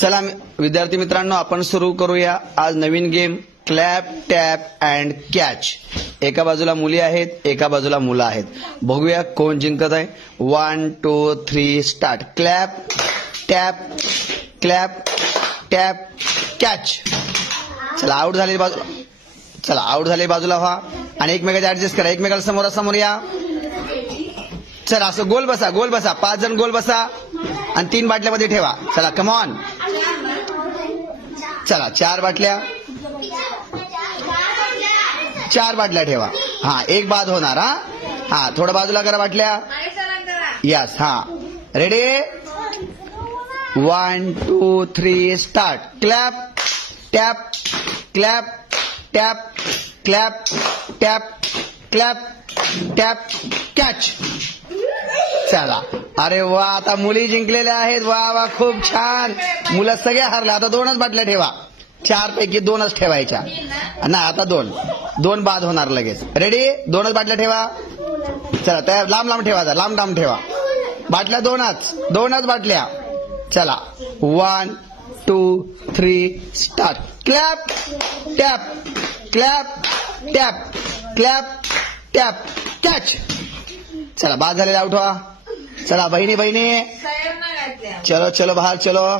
चला विद्यार्थी मित्रांनो, आपण सुरू करूया आज नवीन game clap tap and catch. एका बाजूला मुली आहेत, एका बाजूला मुलं आहेत। बघूया कोण जिंकत आहे। 1 2 3 start. Clap tap clap tap catch. चला आउट झाले बाजूला व्हा आणि एकमेकांचे ऍडजस्ट करा। एकमेकाला समोरासमोर या। चला असं गोल बसा 5 जण गोल बसा आणि 3 बाटल्यामध्ये ठेवा। चला कम ऑन। चला 4 बाटल्या ठेवा। हा एक बाद होणार। हा थोडं बाजूला करा बाटल्या। यस हा ready 1 2 3 start. Clap tap clap tap clap tap clap tap catch. चला अरे वा, आता मुली जिंकलेल्या आहेत। वा वा खूप छान। मुलं सगळे हरले। आता 2च बाटल्या ठेवा। 4 पैकी 2च ठेवायच्या ना। आता 2 बाद होणार लगेच। रेडी 2च बाटल्या ठेवा। चला त्या लांब ठेवा, लांब ठेवा बाटल्या। 2च बाटल्या। चला 1 2 3 start. Clap tap clap tap clap tap catch. चला बाद झालेले आउट व्हा। चला बहिणी चलो बाहेर चलो।